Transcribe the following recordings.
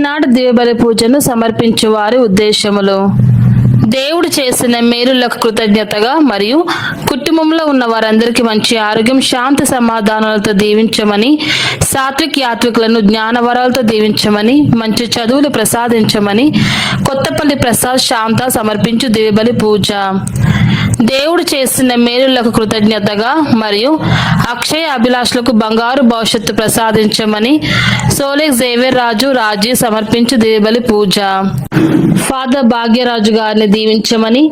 ఈనాడు దివ్యబలి పూజను సమర్పించు వారి ఉద్దేశములు: దేవుడు చేసిన మేలులకు కృతజ్ఞతగా మరియు కుటుంబంలో ఉన్న వారందరికీ మంచి ఆరోగ్యం, శాంతి, సమాధానాలతో దీవించమని, సాత్విక్ యాత్రికులను జ్ఞానవరాలతో దీవించమని, మంచి చదువులు ప్రసాదించమని కొత్తపల్లి ప్రసాద్ శాంత సమర్పించు దివ్యబలి పూజ. దేవుడు చేసిన మేలులకు కృతజ్ఞతగా మరియు అక్షయ అభిలాషులకు బంగారు భవిష్యత్తు ప్రసాదించమని సోలెక్ జేవియర్ రాజు రాజీ సమర్పించు దివ్యబలి పూజ. ఫాదర్ భాగ్యరాజు గారిని దీవించమని,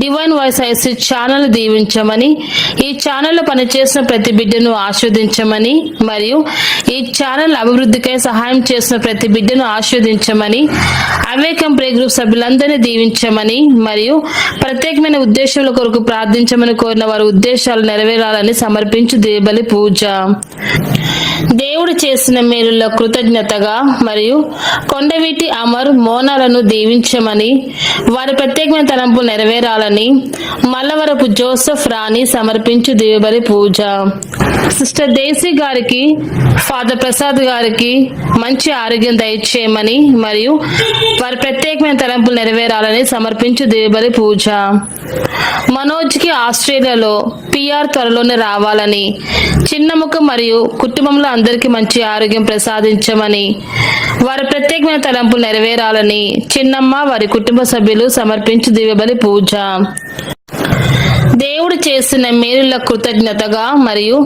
డివైన్ వాయిస్ ఐసీ ఛానల్ దీవించమని, ఈ ఛానల్లో పనిచేసిన ప్రతి బిడ్డను ఆస్వాదించమని మరియు ఈ ఛానల్ అభివృద్ధికై సహాయం చేసిన ప్రతి బిడ్డను ఆస్వాదించమని, అవేకం ప్రే గ్రూప్ సభ్యులందరినీ దీవించమని మరియు ప్రత్యేకమైన ఉద్దేశాల కొరకు ప్రార్థించమని కోరిన వారి ఉద్దేశాలు నెరవేరాలని సమర్పించు దివ్యబలి పూజ. దేవుడు చేసిన మేలుల కృతజ్ఞతగా మరియు కొండవీటి అమర్ మోనాలను దీవించమని, వారి ప్రత్యేకమైన తలంపు నెరవేరాలని మల్లవరపు జోసెఫ్ రాణి సమర్పించు దివ్యబలి పూజ. సిస్టర్ డేసీ గారికి, ఫాదర్ ప్రసాద్ గారికి మంచి ఆరోగ్యం దయచేయమని మరియు వారి ప్రత్యేకమైన తలంపులు నెరవేరాలని సమర్పించు దివ్యబలి పూజ. మనోజ్కి ఆస్ట్రేలియాలో పిఆర్ త్వరలోనే రావాలని, చిన్నముఖ మరియు కుటుంబంలో అందరికీ మంచి ఆరోగ్యం ప్రసాదించమని, వారి ప్రత్యేకమైన తలంపులు నెరవేరాలని చిన్నమ్మ వారి కుటుంబ సభ్యులు సమర్పించు దివ్యబలి పూజ. దేవుడు చేసిన మేలుల కృతజ్ఞతగా మరియు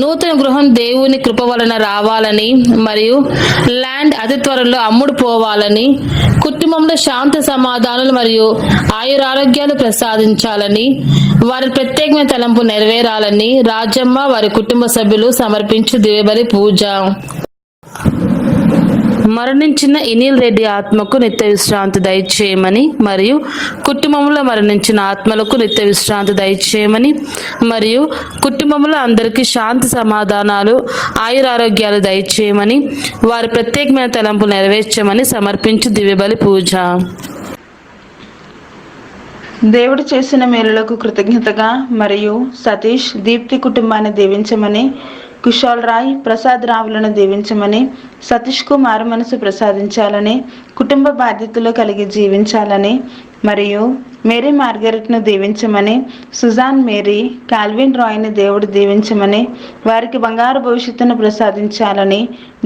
నూతన గృహం దేవుని కృప వలన రావాలని మరియు ల్యాండ్ అతి త్వరలో అమ్ముడు పోవాలని, కుటుంబంలో శాంతి సమాధానాలు మరియు ఆయురారోగ్యాలు ప్రసాదించాలని, వారి ప్రత్యేకమైన తలంపు నెరవేరాలని రాజమ్మ వారి కుటుంబ సభ్యులు సమర్పించు దివ్యబలి పూజ. మరణించిన ఇనిల్ రెడ్డి ఆత్మకు నిత్య విశ్రాంతి దయచేయమని మరియు కుటుంబంలో మరణించిన ఆత్మలకు నిత్య విశ్రాంతి దయచేయమని మరియు కుటుంబంలో అందరికీ శాంతి సమాధానాలు ఆయురారోగ్యాలు దయచేయమని, వారి ప్రత్యేకమైన తలంపు నెరవేర్చమని సమర్పించు దివ్యబలి పూజ. దేవుడు చేసిన మేలులకు కృతజ్ఞతగా మరియు సతీష్ దీప్తి కుటుంబాన్ని దీవించమని, కుశాల్ రాయ్ ప్రసాద్ రావులను దీవించమని, సతీష్ కు మారు మనసు ప్రసాదించాలని, కుటుంబ బాధ్యతలు కలిగి జీవించాలని మరియు మేరీ మార్గరెట్ను దీవించమని, సుజాన్ మేరీ కాల్విన్ రాయ్ని దేవుడు దీవించమని, వారికి బంగారు భవిష్యత్తును ప్రసాదించాలని,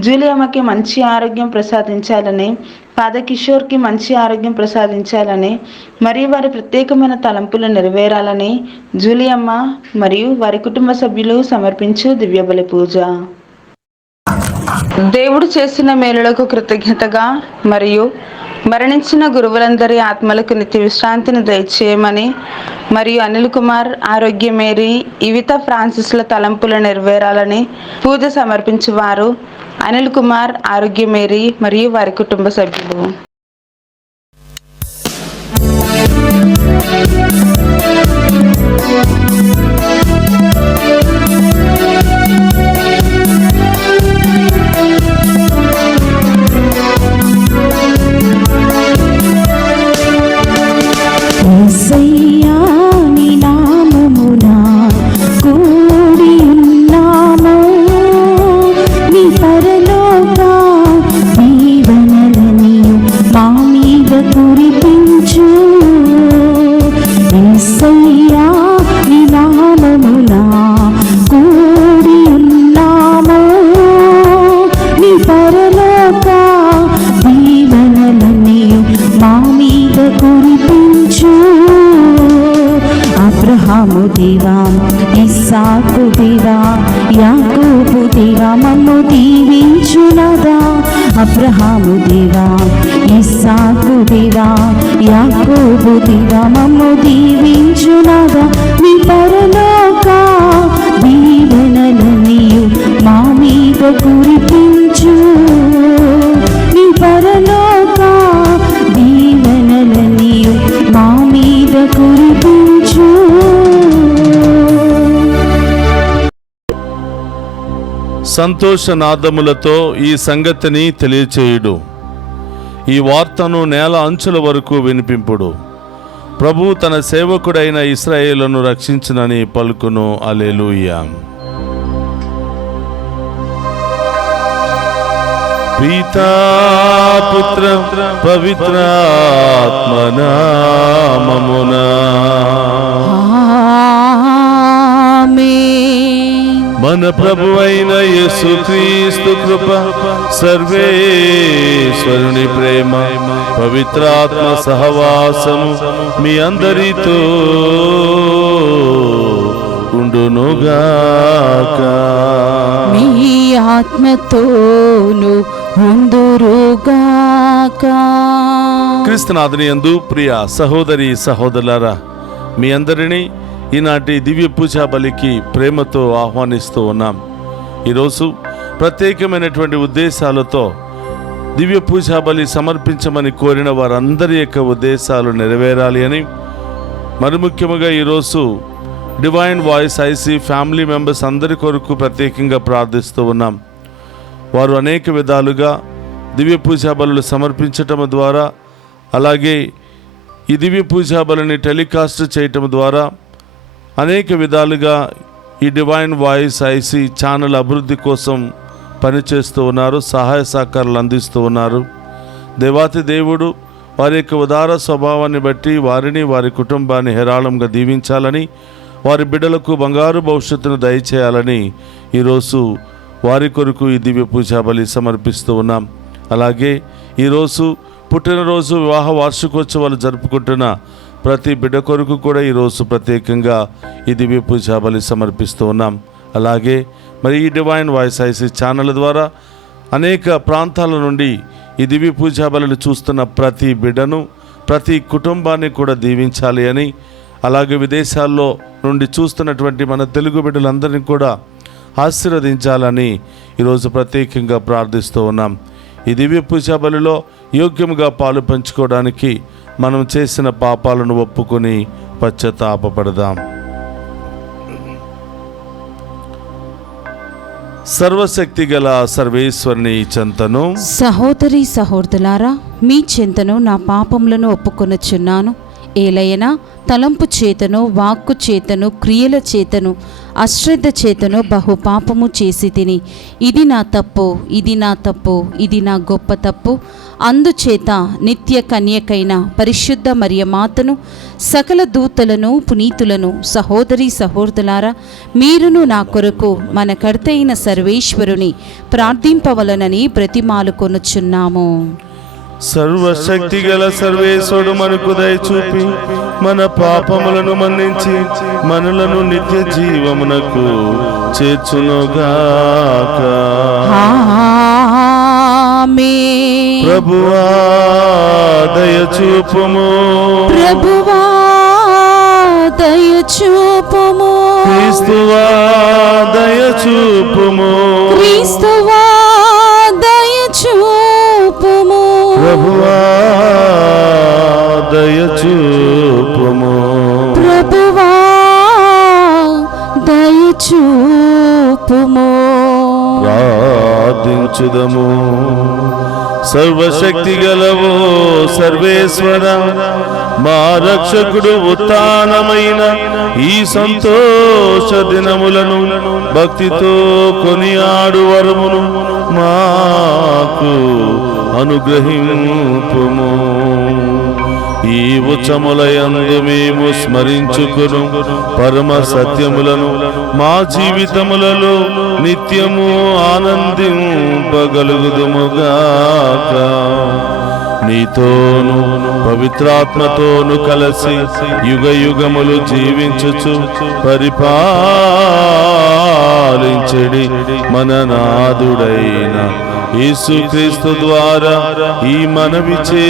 జూలియమ్మకి మంచి ఆరోగ్యం ప్రసాదించాలని, ఫాదర్ కిషోర్కి మంచి ఆరోగ్యం ప్రసాదించాలని మరియు వారి ప్రత్యేకమైన తలంపులు నెరవేరాలని జూలియమ్మ మరియు వారి కుటుంబ సభ్యులు సమర్పించు దివ్యబలి పూజ. దేవుడు చేసిన మేలులకు కృతజ్ఞతగా మరియు మరణించిన గురువులందరి ఆత్మలకు నిత్య విశ్రాంతిని దయచేయమని మరియు అనిల్ కుమార్ ఆరోగ్య మేరీ ఇవిత ఫ్రాన్సిస్ల తలంపులు నెరవేరాలని పూజ సమర్పించువారు అనిల్ కుమార్ ఆరోగ్య మేరీ మరియు వారి కుటుంబ సభ్యులు. అబ్రహాము దేవా, ఇస్సాకు దేవా, యాకోబు దేవా మమ్ము దీవించునదా. అబ్రహాము దేవా, ఇస్సాకు దేవా, యాకోబు దేవా మమ్ము దీవించునదా. నీ పరలోక దీవెనలన్నీయు మా మీద కురిపించు. నీ పరలోక దీవెనలన్నీయు మా మీద కురిపించు. సంతోషనాదములతో ఈ సంగతిని తెలియచేయుడు. ఈ వార్తను నేల అంచుల వరకు వినిపింపుడు. ప్రభువు తన సేవకుడైన ఇశ్రాయేలును రక్షించునని పలుకును. హల్లెలూయా. పితా పుత్ర పవిత్రాత్మ నామమునా. ఆమేన్. మన ప్రభువైన యేసుక్రీస్తు కృప, సర్వేశ్వరుని ప్రేమ, పవిత్రాత్మ సహవాసము మీ అందరితో ఉండునుగాక. మీ ఆత్మతోను ఉందురుగాక. క్రీస్తునాథుని యందు ప్రియ సహోదరి సహోదరులారా, మీ అందరినీ ఈనాటి దివ్య పూజా బలికి ప్రేమతో ఆహ్వానిస్తూ ఉన్నాం. ఈరోజు ప్రత్యేకమైనటువంటి ఉద్దేశాలతో దివ్య పూజా బలి సమర్పించమని కోరిన వారందరి యొక్క ఉద్దేశాలు నెరవేరాలి అని, మరి ముఖ్యంగా ఈరోజు Divine Voice IC family members అందరి కొరకు ప్రత్యేకంగా ప్రార్థిస్తూ ఉన్నాం. వారు అనేక విధాలుగా దివ్య పూజా బలులు సమర్పించటం ద్వారా, అలాగే ఈ దివ్య పూజా బలిని టెలికాస్ట్ చేయటం ద్వారా అనేక విధాలుగా ఈ డివైన్ వాయిస్ ఐసీ ఛానల్ అభివృద్ధి కోసం పనిచేస్తూ ఉన్నారు, సహాయ సహకారాలు అందిస్తూ ఉన్నారు. దేవాతి దేవుడు వారి యొక్క ఉదార స్వభావాన్ని బట్టి వారిని, వారి కుటుంబాన్ని హేరాళంగా దీవించాలని, వారి బిడ్డలకు బంగారు భవిష్యత్తును దయచేయాలని ఈరోజు వారి కొరకు ఈ దివ్య పూజా బలి సమర్పిస్తూ ఉన్నాం. అలాగే ఈరోజు పుట్టినరోజు, వివాహ వార్షికోత్సవాలు జరుపుకుంటున్న ప్రతి బిడ్డ కొరకు కూడా ఈరోజు ప్రత్యేకంగా ఈ దివ్య పూజా బలి సమర్పిస్తూ ఉన్నాం. అలాగే మరి ఈ డివైన్ వాయిస్ ఐసీ ఛానల్ ద్వారా అనేక ప్రాంతాల నుండి ఈ దివ్య పూజా బలిని చూస్తున్న ప్రతి బిడ్డను, ప్రతి కుటుంబాన్ని కూడా దీవించాలి అని, అలాగే విదేశాల్లో నుండి చూస్తున్నటువంటి మన తెలుగు బిడ్డలందరినీ కూడా ఆశీర్వదించాలని ఈరోజు ప్రత్యేకంగా ప్రార్థిస్తూ ఉన్నాం. ఈ దివ్య పూజా బలిలో యోగ్యముగా పాలు పంచుకోవడానికి మనం చేసిన పాపాలను ఒప్పుకొని పశ్చాత్తాపపడదాం. సర్వశక్తి గల సర్వేశ్వరుని చెంతను, సహోదరి సహోదరులారా, మీ చెంతను నా పాపములను ఒప్పుకొనుచున్నాను. ఏలయనా తలంపు చేతను, వాక్కు చేతను, క్రియల చేతను, అశ్రద్ధ చేతను బహు పాపము చేసి తిని. ఇది నా తప్పు, ఇది నా తప్పు, ఇది నా గొప్ప తప్పు. అందుచేత నిత్య కన్యకైన పరిశుద్ధ మరియమాతను, సకల దూతలను, పునీతులను, సహోదరి సహోదరులారా, మీరును నా కొరకు మన కర్తైన సర్వేశ్వరుని ప్రార్థింపవలనని బ్రతిమాలుకొనుచున్నాము. సర్వశక్తి గల సర్వేశ్వరుడు మనకు దయచూపి మన పాపములను మన్నించి మనలను నిత్య జీవమునకు చేర్చునుగాక. ఆమేన్. ప్రభువా దయచూపుము, ప్రభువా దయచూపుము, క్రీస్తువా దయచూపుము, క్రీస్తువా దయచూపుము, ప్రభువా దయచూపుము, ప్రభువా దయచూపుము. ప్రార్థించుదము. సర్వశక్తి గలవో సర్వేశ్వర, మా రక్షకుడు ఉత్థానమైన ఈ సంతోష దినములను భక్తితో కొనియాడు వరమును మాకు అనుగ్రహింపుము. ఈ ఉచ్చములయందు మేము స్మరించుకును పరమ సత్యములను మా జీవితములలో నిత్యము ఆనందింపగలుగుదుముగాక. నీతోను పవిత్రాత్మతోను కలసి యుగ యుగములు జీవించుచు పరిపాలించెడి మన నాదుడైన యేసుక్రీస్తు ద్వారా ఈ మనవి చేయుచున్నాము.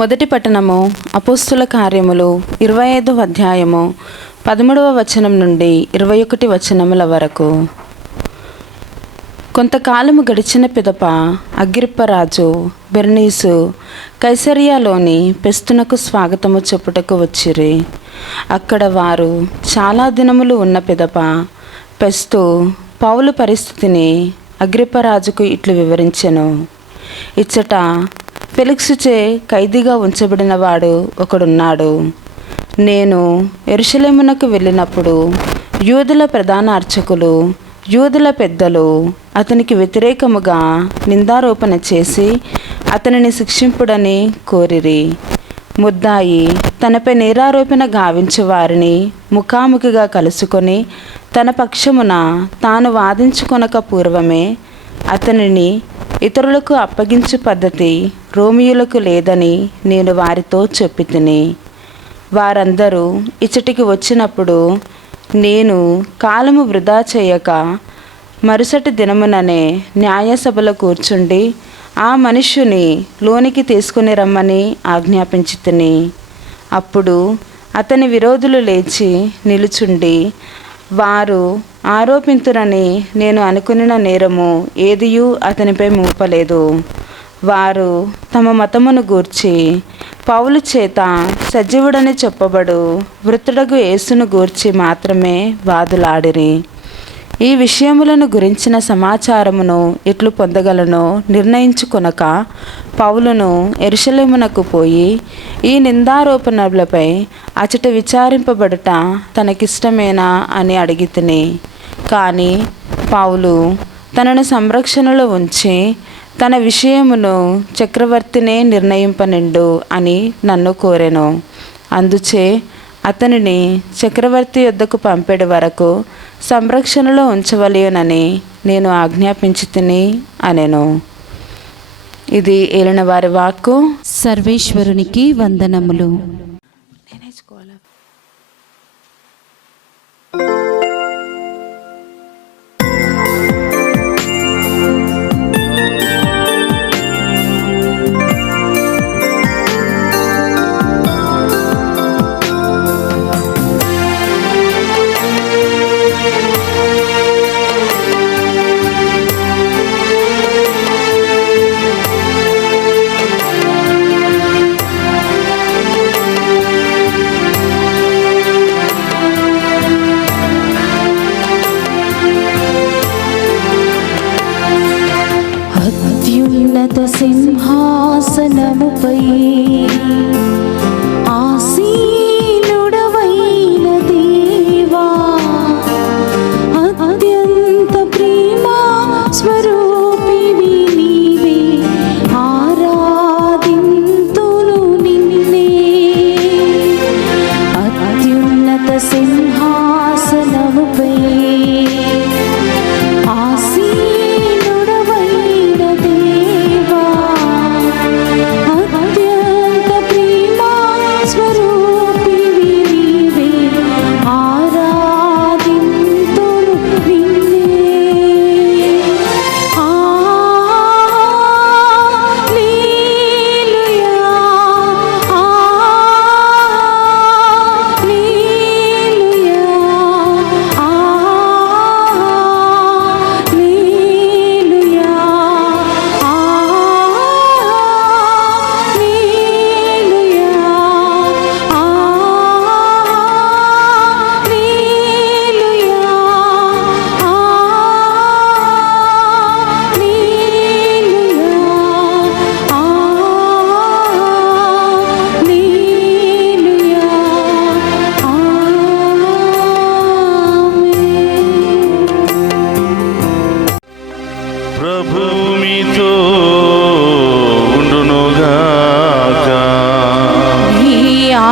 మొదటి పట్టణము అపోస్తుల కార్యములు 25వ అధ్యాయము 13వ వచనం నుండి 21 వచనముల వరకు. కొంతకాలము గడిచిన పిదప అగ్రిప్పరాజు బెర్నీసు కైసరియాలోని పెస్తునకు స్వాగతము చెప్పుటకు వచ్చిరి. అక్కడ వారు చాలా దినములు ఉన్న పిదప పెస్తు పౌలు పరిస్థితిని అగ్రిప్పరాజుకు ఇట్లు వివరించెను. ఇచ్చట ఫెలిక్సుచే ఖైదీగా ఉంచబడిన వాడు ఒకడున్నాడు. నేను యెరూషలేమునకు వెళ్ళినప్పుడు యూదుల ప్రధాన అర్చకులు, యూదుల పెద్దలు అతనికి వ్యతిరేకముగా నిందారోపణ చేసి అతనిని శిక్షింపుడని కోరిరి. ముద్దాయి తనపై నేరారోపణ గావించే వారిని ముఖాముఖిగా కలుసుకొని తన పక్షమున తాను వాదించుకొనక పూర్వమే అతనిని ఇతరులకు అప్పగించు పద్ధతి రోమియులకు లేదని నేను వారితో చెప్పితిని. వారందరూ ఇచ్చటికి వచ్చినప్పుడు నేను కాలము వృధా చేయక మరుసటి దినముననే న్యాయసభలో కూర్చుండి ఆ మనుష్యుని లోనికి తీసుకుని రమ్మని ఆజ్ఞాపించితిని. అప్పుడు అతని విరోధులు లేచి నిలుచుండి, వారు ఆరోపింతురని నేను అనుకున్న నేరము ఏదియూ అతనిపై మోపలేదు. వారు తమ మతమును గూర్చి పౌలు చేత సజీవుడని చెప్పబడు వృత్తుడగు యేసును గూర్చి మాత్రమే వాదులాడిరి. ఈ విషయములను గురించిన సమాచారమును ఎట్లు పొందగలనో నిర్ణయించుకొనక పౌలును యెరూషలేమునకు పోయి ఈ నిందారోపణలపై అచట విచారింపబడుట తనకిష్టమేనా అని అడిగితిని. కానీ పౌలు తనను సంరక్షణలో ఉంచి తన విషయమును చక్రవర్తినే నిర్ణయింపనిండు అని నన్ను కోరెను. అందుచే అతనిని చక్రవర్తి యొద్దకు పంపేడు వరకు సంరక్షణలో ఉంచవలెనని నేను ఆజ్ఞాపించి తిని అనెను. ఇది ఏలిన వారి వాక్కు. సర్వేశ్వరునికి వందనములు. అత్యున్నత సింహాసనముపై ఆసీనుడవైన దేవా, అత్యంత ప్రేమ స్వరూపివి నీవే, ఆరాధింతును నిన్నే. అత్యున్నత సింహాసనముపై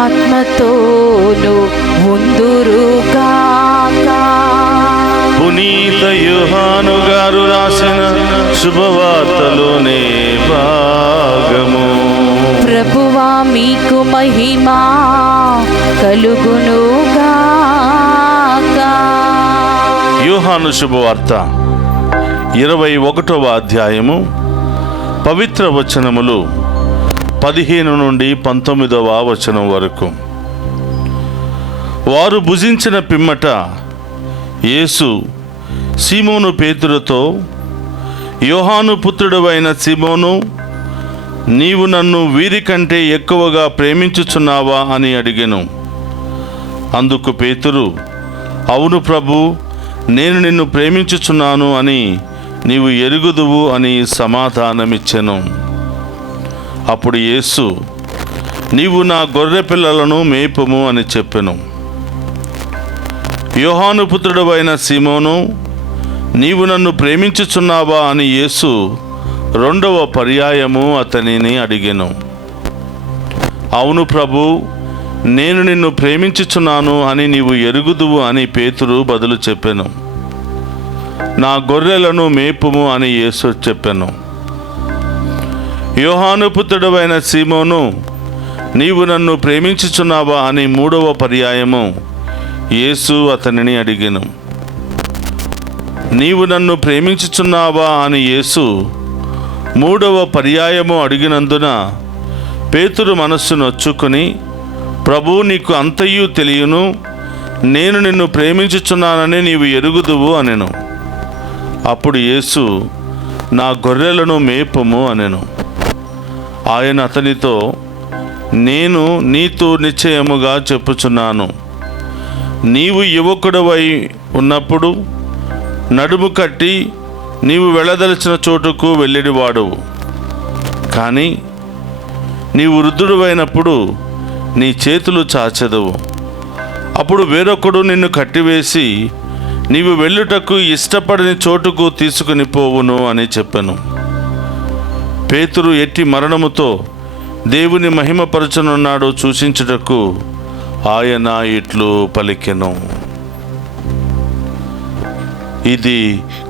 ఆత్మతోను ఉందురుగాక. పునీత యోహాను గారు రాసిన శుభవార్తలోనే భాగము. ప్రభువా మీకు మహిమా కలుగునుగాక. యోహాను శుభవార్త 21వ అధ్యాయము పవిత్ర వచనములు 15 నుండి 19వ వచనం వరకు. వారు భుజించిన పిమ్మట యేసు సీమోను పేతురుతో, యోహాను పుత్రుడవైన సీమోను, నీవు నన్ను వీరికంటే ఎక్కువగా ప్రేమించుచున్నావా అని అడిగెను. అందుకు పేతురు, అవును ప్రభు, నేను నిన్ను ప్రేమించుచున్నాను అని నీవు ఎరుగుదువు అని సమాధానమిచ్చెను. అప్పుడు యేసు, నీవు నా గొర్రె పిల్లలను మేపుము అని చెప్పెను. యోహాను పుత్రుడవైన సీమోను, నీవు నన్ను ప్రేమించుచున్నావా అని యేసు రెండవ పర్యాయము అతనిని అడిగెను. అవును ప్రభు, నేను నిన్ను ప్రేమించుచున్నాను అని నీవు ఎరుగుదువు అని పేతురు బదులు చెప్పెను. నా గొర్రెలను మేపుము అని యేసు చెప్పెను. యోహాను పుత్రుడవైన సీమోను, నీవు నన్ను ప్రేమించుచున్నావా అని మూడవ పర్యాయము యేసు అతనిని అడిగెను. నీవు నన్ను ప్రేమించుచున్నావా అని యేసు మూడవ పర్యాయము అడిగినందున పేతురు మనస్సు నొచ్చుకొని, ప్రభు, నీకు అంతయు తెలియను, నేను నిన్ను ప్రేమించుచున్నానని నీవు ఎరుగుదువు అనెను. అప్పుడు యేసు, నా గొర్రెలను మేపుము అనెను. ఆయన అతనితో, నేను నీతో నిశ్చయముగా చెప్పుచున్నాను, నీవు యువకుడవై ఉన్నప్పుడు నడుము కట్టి నీవు వెళ్ళదలిచిన చోటుకు వెళ్ళిడివాడువు. కానీ నీవు వృద్ధుడువైనప్పుడు నీ చేతులు చాచెదవు. అప్పుడు వేరొకడు నిన్ను కట్టివేసి నీవు వెళ్ళుటకు ఇష్టపడని చోటుకు తీసుకుని పోవును అని చెప్పెను. పేతురు ఎట్టి మరణముతో దేవుని మహిమపరచనున్నాడో సూచించుటకు ఆయన ఇట్లు పలికెను. ఇది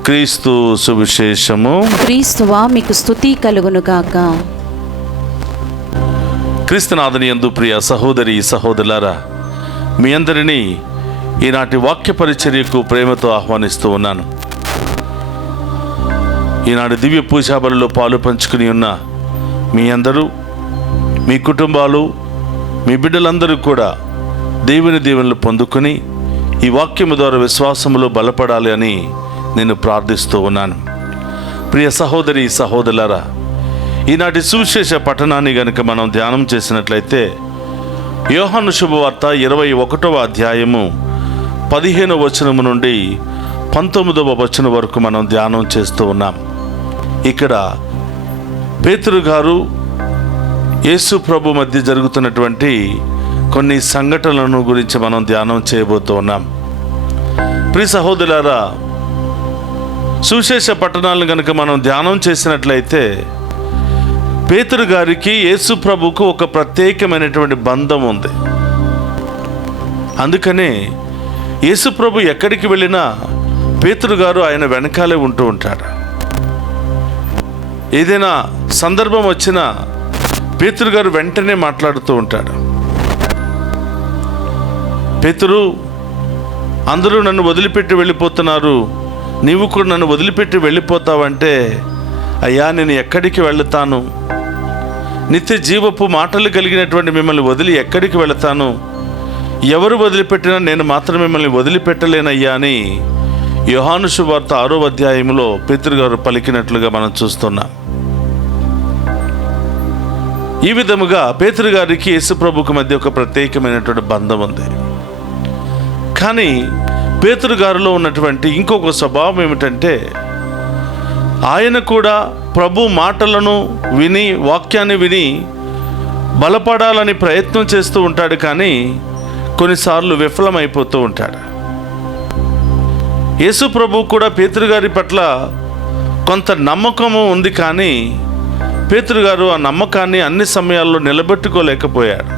క్రీస్తు సువిశేషము. క్రీస్తువా మీకు స్తుతి కలుగును గాక. క్రీస్తునాథుని యందు ప్రియ సహోదరి సహోదరులారా, మీ అందరినీ ఈనాటి వాక్య పరిచర్యకు ప్రేమతో ఆహ్వానిస్తూ ఉన్నాను. ఈనాటి దివ్య పూజాబలిలో పాలు పంచుకుని ఉన్న మీ అందరూ, మీ కుటుంబాలు, మీ బిడ్డలందరూ కూడా దేవుని దీవెనలు పొందుకొని ఈ వాక్యము ద్వారా విశ్వాసములో బలపడాలి అని నేను ప్రార్థిస్తూ ఉన్నాను. ప్రియ సహోదరి సహోదరులారా, ఈనాటి సువిశేష పఠనాన్ని గనుక మనం ధ్యానం చేసినట్లయితే యోహాను శుభవార్త 21వ అధ్యాయము 15వ వచనము నుండి 19వ వచనం వరకు మనం ధ్యానం చేస్తూ ఉన్నాం. ఇక్కడ పేతురు గారు యేసు ప్రభు మధ్య జరుగుతున్నటువంటి కొన్ని సంఘటనలను గురించి మనం ధ్యానం చేయబోతూ ఉన్నాం. ప్రియ సహోదరులారా, సువిశేష పట్టణాలను కనుక మనం ధ్యానం చేసినట్లయితే పేతురు గారికి యేసు ప్రభుకు ఒక ప్రత్యేకమైనటువంటి బంధం ఉంది. అందుకనే యేసు ప్రభు ఎక్కడికి వెళ్ళినా పేతురు గారు ఆయన వెనకాలే ఉంటూ ఉంటాడు. ఏదైనా సందర్భం వచ్చినా పేతురు గారు వెంటనే మాట్లాడుతూ ఉంటాడు. పేతురు, అందరూ నన్ను వదిలిపెట్టి వెళ్ళిపోతున్నారు, నీవు కూడా నన్ను వదిలిపెట్టి వెళ్ళిపోతావంటే, అయ్యా నేను ఎక్కడికి వెళతాను? నిత్య జీవపు మాటలు కలిగినటువంటి మిమ్మల్ని వదిలి ఎక్కడికి వెళతాను? ఎవరు వదిలిపెట్టినా నేను మాత్రం మిమ్మల్ని వదిలిపెట్టలేనయ్యా అని యోహాను సువార్త 6వ అధ్యాయంలో పేతురు గారు పలికినట్లుగా మనం చూస్తున్నాం. ఈ విధముగా పేతురు గారికి యేసు ప్రభుకు మధ్య ఒక ప్రత్యేకమైనటువంటి బంధం ఉంది. కానీ పేతురు గారిలో ఉన్నటువంటి ఇంకొక స్వభావం ఏమిటంటే, ఆయన కూడా ప్రభు మాటలను విని, వాక్యాన్ని విని బలపడాలని ప్రయత్నం చేస్తూ ఉంటాడు. కానీ కొన్నిసార్లు విఫలమైపోతూ ఉంటాడు. యేసు ప్రభు కూడా పేతురు గారి పట్ల కొంత నమ్మకము ఉంది, కానీ పేతురు గారు ఆ నమ్మకాన్ని అన్ని సమయాల్లో నిలబెట్టుకోలేకపోయాడు.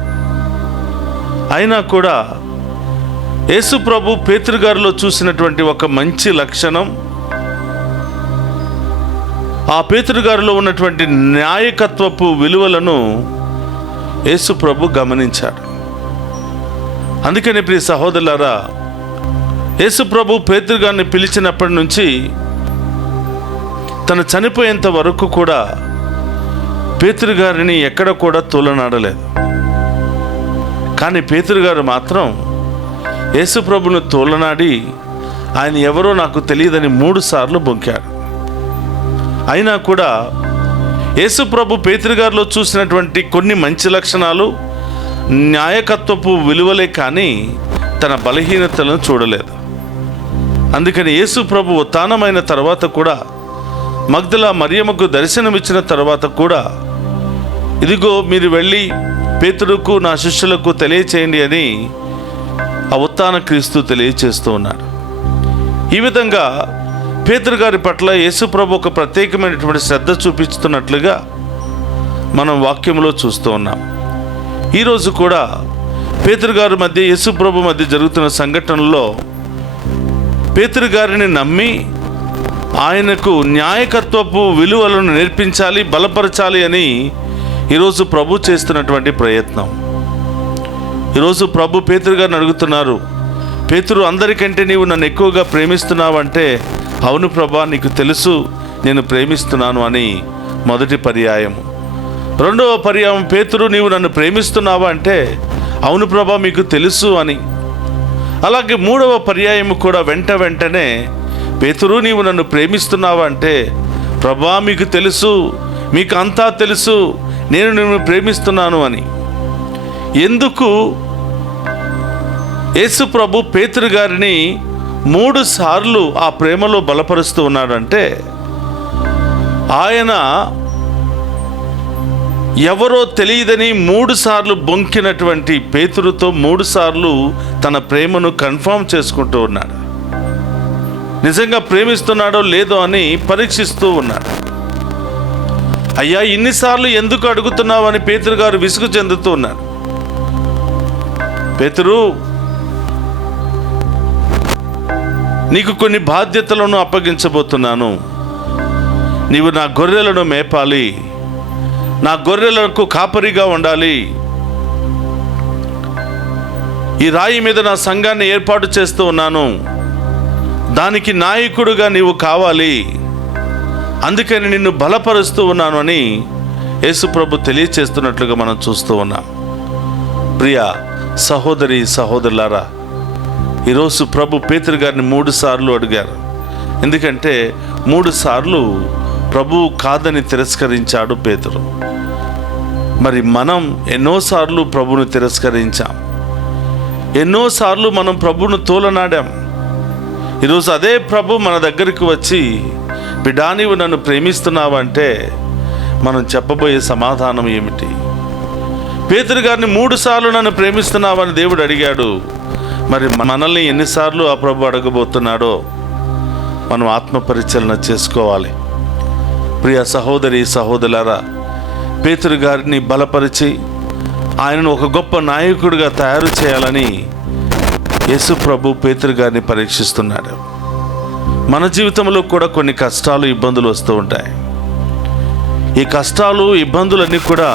అయినా కూడా యేసు ప్రభు పేతురు గారిలో చూసినటువంటి ఒక మంచి లక్షణం, ఆ పేతురు గారిలో ఉన్నటువంటి నాయకత్వపు విలువలను యేసు ప్రభు గమనించాడు. అందుకని ప్రియ సహోదరులారా, యేసు ప్రభు పేతురు గారిని పిలిచినప్పటి నుంచి తను చనిపోయేంత వరకు కూడా పేతురు గారిని ఎక్కడ కూడా తూలనాడలేదు. కానీ పేతురు గారు మాత్రం యేసు ప్రభును తోలనాడి ఆయన ఎవరో నాకు తెలియదని 3 సార్లు బొంకాడు. అయినా కూడా యేసు ప్రభు పేతురు గారిలో చూసినటువంటి కొన్ని మంచి లక్షణాలు, న్యాయకత్వపు విలువలే కానీ తన బలహీనతలను చూడలేదు. అందుకని యేసు ప్రభు ఉత్థానమైన తర్వాత కూడా, మగ్దల మరియమ్మకు దర్శనమిచ్చిన తర్వాత కూడా, ఇదిగో మీరు వెళ్ళి పేతురుకు నా శిష్యులకు తెలియచేయండి అని ఆ ఉత్థాన క్రీస్తు తెలియచేస్తూ ఉన్నాడు. ఈ విధంగా పేతురు గారి పట్ల యేసు ప్రభు ఒక ప్రత్యేకమైనటువంటి శ్రద్ధ చూపిస్తున్నట్లుగా మనం వాక్యంలో చూస్తూ ఉన్నాం. ఈరోజు కూడా పేతురు గారి మధ్య యేసు ప్రభు మధ్య జరుగుతున్న సంఘటనలో పేతురు గారిని నమ్మి ఆయనకు న్యాయకత్వపు విలువలను నేర్పించాలి, బలపరచాలి అని ఈరోజు ప్రభు చేస్తున్నటువంటి ప్రయత్నం. ఈరోజు ప్రభు పేతురు గారిని అడుగుతున్నారు, పేతురు, అందరికంటే నీవు నన్ను ఎక్కువగా ప్రేమిస్తున్నావంటే, అవును ప్రభా, నీకు తెలుసు నేను ప్రేమిస్తున్నాను అని మొదటి పర్యాయం. రెండవ పర్యాయం, పేతురు, నీవు నన్ను ప్రేమిస్తున్నావా అంటే, అవును ప్రభా, మీకు తెలుసు అని. అలాగే మూడవ పర్యాయం కూడా వెంటనే, పేతురు, నీవు నన్ను ప్రేమిస్తున్నావా అంటే, ప్రభా, మీకు తెలుసు, మీకు అంతా తెలుసు, నేను నిన్ను ప్రేమిస్తున్నాను అని. ఎందుకు యేసు ప్రభు పేతురు గారిని 3 సార్లు ఆ ప్రేమలో బలపరుస్తూ ఉన్నాడంటే, ఆయన ఎవరో తెలియదని 3 సార్లు బొంకినటువంటి పేతురుతో 3 సార్లు తన ప్రేమను కన్ఫర్మ్ చేసుకుంటూ ఉన్నాడు. నిజంగా ప్రేమిస్తున్నాడో లేదో అని పరీక్షిస్తూ ఉన్నాడు. అయ్యా, ఇన్నిసార్లు ఎందుకు అడుగుతున్నావు అని పేతురు గారు విసుగు చెందుతూ ఉన్నారు. పేతురు, నీకు కొన్ని బాధ్యతలను అప్పగించబోతున్నాను. నీవు నా గొర్రెలను మేపాలి, నా గొర్రెలకు కాపరిగా ఉండాలి. ఈ రాయి మీద నా సంఘాన్ని ఏర్పాటు చేస్తూ ఉన్నాను, దానికి నాయకుడుగా నీవు కావాలి, అందుకని నిన్ను బలపరుస్తూ ఉన్నాను అని యేసు ప్రభు తెలియచేస్తున్నట్లుగా మనం చూస్తూ ఉన్నాం. ప్రియ సహోదరి సహోదరులారా, ఈరోజు ప్రభు పేతురు గారిని 3 సార్లు అడిగారు. ఎందుకంటే 3 సార్లు ప్రభువు కాదని తిరస్కరించాడు పేతురు. మరి మనం ఎన్నోసార్లు ప్రభువును తిరస్కరించాం, ఎన్నోసార్లు మనం ప్రభువును తోలనాడాం. ఈరోజు అదే ప్రభు మన దగ్గరికి వచ్చి, బిడ్డా, నీవు నన్ను ప్రేమిస్తున్నావంటే మనం చెప్పబోయే సమాధానం ఏమిటి? పేతురు గారిని 3 సార్లు నన్ను ప్రేమిస్తున్నావని దేవుడు అడిగాడు. మరి మనల్ని ఎన్నిసార్లు ఆ ప్రభు అడగబోతున్నాడో మనం ఆత్మపరిశీలన చేసుకోవాలి. ప్రియ సహోదరి సహోదరులారా, పేతురు గారిని బలపరిచి ఆయనను ఒక గొప్ప నాయకుడిగా తయారు చేయాలని యేసు ప్రభు పేతురు గారిని పరీక్షిస్తున్నాడు. మన జీవితంలో కూడా కొన్ని కష్టాలు, ఇబ్బందులు వస్తూ ఉంటాయి. ఈ కష్టాలు, ఇబ్బందులన్నీ కూడా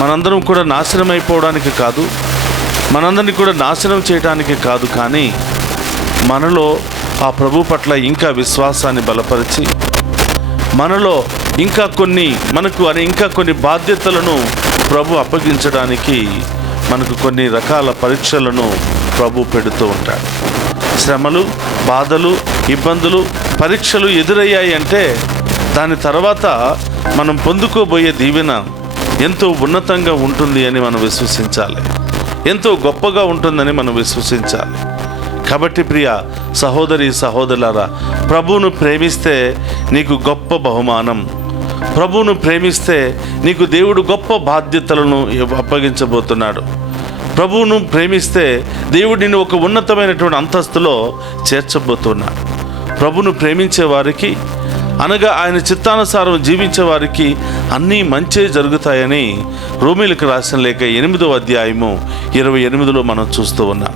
మనందరం కూడా నాశనం అయిపోవడానికి కాదు, మనందరినీ కూడా నాశనం చేయడానికి కాదు, కానీ మనలో ఆ ప్రభు పట్ల ఇంకా విశ్వాసాన్ని బలపరిచి, మనలో ఇంకా కొన్ని బాధ్యతలను ప్రభు అప్పగించడానికి మనకు కొన్ని రకాల పరీక్షలను ప్రభు పెడుతూ ఉంటాడు. శ్రమలు, బాధలు, ఇబ్బందులు, పరీక్షలు ఎదురయ్యాయి అంటే దాని తర్వాత మనం పొందుకోబోయే దీవెన ఎంతో ఉన్నతంగా ఉంటుంది అని మనం విశ్వసించాలి, ఎంతో గొప్పగా ఉంటుందని మనం విశ్వసించాలి. కాబట్టి ప్రియ సహోదరి సహోదరులారా, ప్రభువును ప్రేమిస్తే నీకు గొప్ప బహుమానం, ప్రభువును ప్రేమిస్తే నీకు దేవుడు గొప్ప బాధ్యతలను అప్పగించబోతున్నాడు. ప్రభువును ప్రేమిస్తే దేవుడు నిన్ను ఒక ఉన్నతమైనటువంటి అంతస్తులో చేర్చబోతున్నాడు. ప్రభువును ప్రేమించే వారికి, అనగా ఆయన చిత్తానుసారం జీవించే వారికి అన్నీ మంచే జరుగుతాయని రోమీయులకు రాసిన లేఖ 8వ అధ్యాయము 28లో మనం చూస్తూ ఉన్నాం.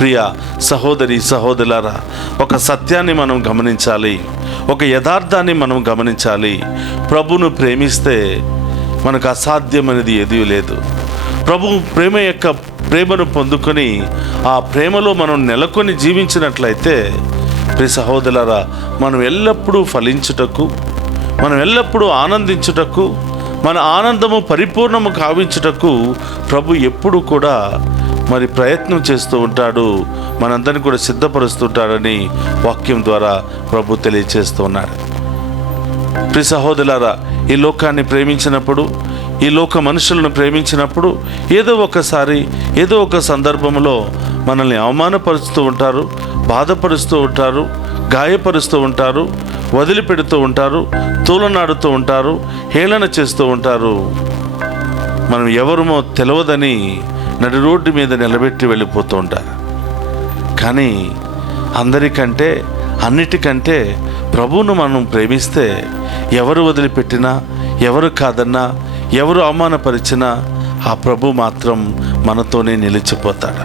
ప్రియ సహోదరి సహోదరులారా, ఒక సత్యాన్ని మనం గమనించాలి, ఒక యథార్థాన్ని మనం గమనించాలి. ప్రభువును ప్రేమిస్తే మనకు అసాధ్యమైనది ఏదీ లేదు. ప్రభు ప్రేమను పొందుకొని ఆ ప్రేమలో మనం నెలకొని జీవించినట్లయితే, ప్రియ సహోదరులారా, మనం ఎల్లప్పుడూ ఫలించుటకు, మనం ఎల్లప్పుడూ ఆనందించుటకు, మన ఆనందము పరిపూర్ణము కావించుటకు ప్రభు ఎప్పుడు కూడా మరి ప్రయత్నం చేస్తూ ఉంటాడు, మనందరినీ కూడా సిద్ధపరుస్తుంటాడని వాక్యం ద్వారా ప్రభు తెలియచేస్తూ ఉన్నాడు. ప్రియ సహోదరులారా, ఈ లోకాన్ని ప్రేమించినప్పుడు, ఈ లోక మనుషులను ప్రేమించినప్పుడు ఏదో ఒకసారి, ఏదో ఒక సందర్భంలో మనల్ని అవమానపరుస్తూ ఉంటారు, బాధపరుస్తూ ఉంటారు, గాయపరుస్తూ ఉంటారు, వదిలిపెడుతూ ఉంటారు, తూలనాడుతూ ఉంటారు, హేళన చేస్తూ ఉంటారు. మనం ఎవరమో తెలియదని నడి రోడ్డు మీద నిలబెట్టి వెళ్ళిపోతూ ఉంటారు. కానీ అందరికంటే అన్నిటికంటే ప్రభువును మనం ప్రేమిస్తే ఎవరు వదిలిపెట్టినా, ఎవరు కాదన్నా, ఎవరు అవమానపరిచినా ఆ ప్రభు మాత్రం మనతోనే నిలిచిపోతాడు.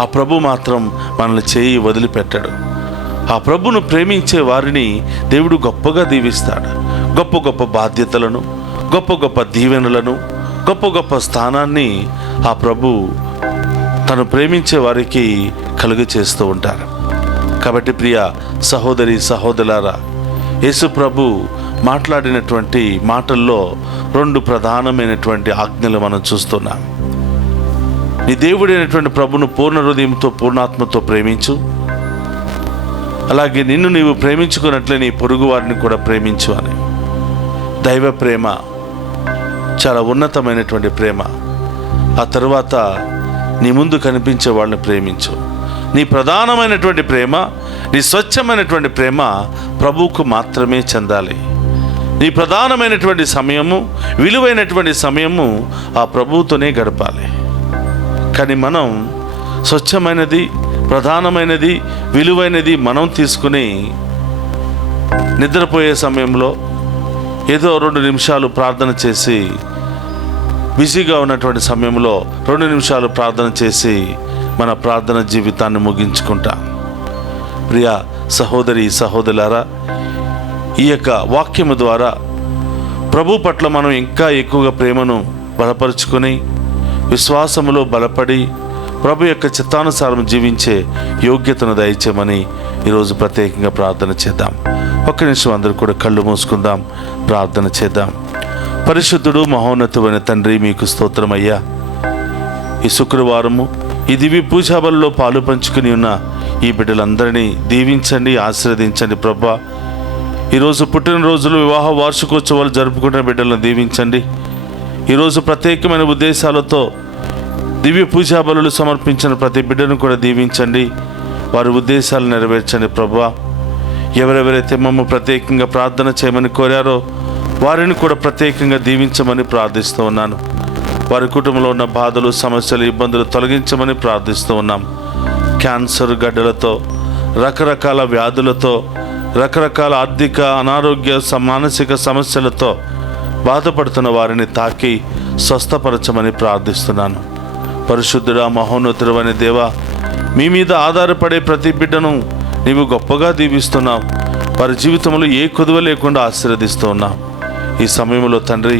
ఆ ప్రభు మాత్రం మనల్ని చేయి వదిలిపెట్టాడు. ఆ ప్రభును ప్రేమించే వారిని దేవుడు గొప్పగా దీవిస్తాడు. గొప్ప గొప్ప బాధ్యతలను, గొప్ప గొప్ప దీవెనలను, గొప్ప గొప్ప స్థానాన్ని ఆ ప్రభు తను ప్రేమించే వారికి కలుగు చేస్తూ ఉంటారు. కాబట్టి ప్రియ సహోదరి సహోదరులారా, యేసు ప్రభు మాట్లాడినటువంటి మాటల్లో 2 ప్రధానమైనటువంటి ఆజ్ఞలు మనం చూస్తున్నాం. నీ దేవుడైనటువంటి ప్రభును పూర్ణ హృదయంతో పూర్ణాత్మతో ప్రేమించు, అలాగే నిన్ను నీవు ప్రేమించుకున్నట్లే నీ పొరుగు వారిని కూడా ప్రేమించు అని. దైవ ప్రేమ చాలా ఉన్నతమైనటువంటి ప్రేమ. ఆ తరువాత నీ ముందు కనిపించే వాళ్ళని ప్రేమించు. నీ ప్రధానమైనటువంటి ప్రేమ, నీ స్వచ్ఛమైనటువంటి ప్రేమ ప్రభువుకు మాత్రమే చెందాలి. నీ ప్రధానమైనటువంటి సమయము, విలువైనటువంటి సమయము ఆ ప్రభువుతోనే గడపాలి. కానీ మనం స్వచ్ఛమైనది, ప్రధానమైనది, విలువైనది మనం తీసుకుని నిద్రపోయే సమయంలో ఏదో 2 నిమిషాలు ప్రార్థన చేసి, బిజీగా ఉన్నటువంటి సమయంలో 2 నిమిషాలు ప్రార్థన చేసి మన ప్రార్థన జీవితాన్ని ముగించుకుంటాం. ప్రియ సహోదరి సహోదరులారా, ఈ యొక్క వాక్యము ద్వారా ప్రభు పట్ల మనం ఇంకా ఎక్కువగా ప్రేమను బలపరుచుకొని, విశ్వాసములో బలపడి ప్రభు యొక్క చిత్తానుసారం జీవించే యోగ్యతను దయచేయమని ఈరోజు ప్రత్యేకంగా ప్రార్థన చేద్దాం. ఒక్క నిమిషం అందరూ కూడా కళ్ళు మూసుకుందాం, ప్రార్థన చేద్దాం. పరిశుద్ధుడు మహోన్నతుడైన తండ్రి, మీకు స్తోత్రమయ్యా. ఈ శుక్రవారము ఈ దివ్య పూజాబలిలో పాలు పంచుకుని ఉన్న ఈ బిడ్డలందరినీ దీవించండి, ఆశీర్వదించండి ప్రభా. ఈరోజు పుట్టినరోజులు, వివాహ వార్షికోత్సవాలు జరుపుకున్న బిడ్డలను దీవించండి. ఈరోజు ప్రత్యేకమైన ఉద్దేశాలతో దివ్య పూజాబలులు సమర్పించిన ప్రతి బిడ్డను కూడా దీవించండి, వారి ఉద్దేశాలు నెరవేర్చండి ప్రభా. ఎవరెవరైతే మమ్మల్ని ప్రత్యేకంగా ప్రార్థన చేయమని కోరారో వారిని కూడా ప్రత్యేకంగా దీవించమని ప్రార్థిస్తూ ఉన్నాను. వారి కుటుంబంలో ఉన్న బాధలు, సమస్యలు, ఇబ్బందులు తొలగించమని ప్రార్థిస్తూ ఉన్నాం. క్యాన్సర్ గడ్డలతో, రకరకాల వ్యాధులతో, రకరకాల ఆర్థిక అనారోగ్య మానసిక సమస్యలతో బాధపడుతున్న వారిని తాకి స్వస్థపరచమని ప్రార్థిస్తున్నాను. పరిశుద్ధుడా, మహోన్నతుడు అనే దేవా, మీ మీద ఆధారపడే ప్రతి బిడ్డను నీవు గొప్పగా దీవిస్తున్నావు. వారి జీవితంలో ఏ కొదువ లేకుండా ఆశీర్వదిస్తూ ఉన్నావు. ఈ సమయంలో తండ్రి,